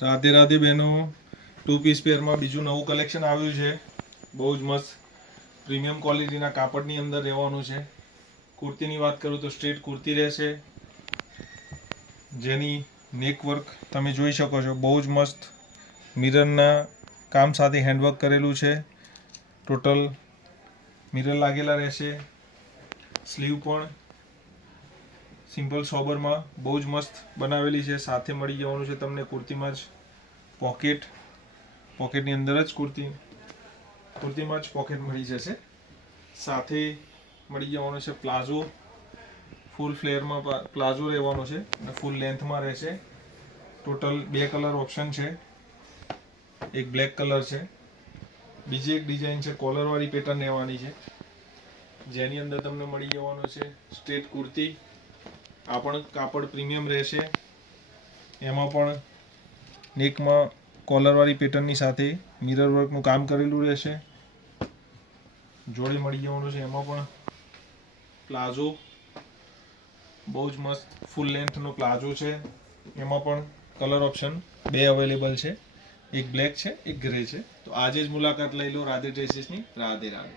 રાધે રાધે બહેનો, 2 પીસ પેરમાં બીજું નવું કલેક્શન આવ્યું છે. બહુ જ મસ્ત પ્રીમિયમ ક્વોલિટીના કાપડની અંદર રહેવાનું છે. કુર્તીની વાત કરું તો સ્ટ્રેટ કુર્તી રહેશે, જેની નેક વર્ક તમે જોઈ શકો છો. બહુ જ મસ્ત મિરરના કામ સાથે હેન્ડવર્ક કરેલું છે. ટોટલ મિરર લાગેલા રહેશે. સ્લીવ પણ સિમ્પલ સોબરમાં બહુ જ મસ્ત બનાવેલી છે. સાથે મળી જવાનું છે તમને કુર્તીમાં જ પોકેટની અંદર જ કુર્તીમાં જ પોકેટ મળી જશે. સાથે મળી જવાનું છે પ્લાઝો, ફૂલ ફ્લેરમાં પ્લાઝો રહેવાનો છે અને ફૂલ લેન્થમાં રહેશે. ટોટલ 2 કલર ઓપ્શન છે, એક બ્લેક કલર છે, બીજી એક ડિઝાઇન છે કોલરવાળી પેટર્ન રહેવાની છે, જેની અંદર તમને મળી જવાનું છે સ્ટ્રેટ કુર્તી. આ પણ કાપડ પ્રીમિયમ રહેશે. એમાં પણ નેકમાં કોલરવાળી પેટર્નની સાથે મિરર વર્કનું કામ કરેલું રહેશે. જોડે મળી જવાનું છે એમાં પણ પ્લાઝો, બહુ જ મસ્ત ફૂલ લેન્થનો પ્લાઝો છે. એમાં પણ કલર ઓપ્શન 2 અવેલેબલ છે, એક બ્લેક છે, એક ગ્રે છે. તો આજે જ મુલાકાત લઈ લો રાધે ડ્રેસીસની. રાધે રાધે.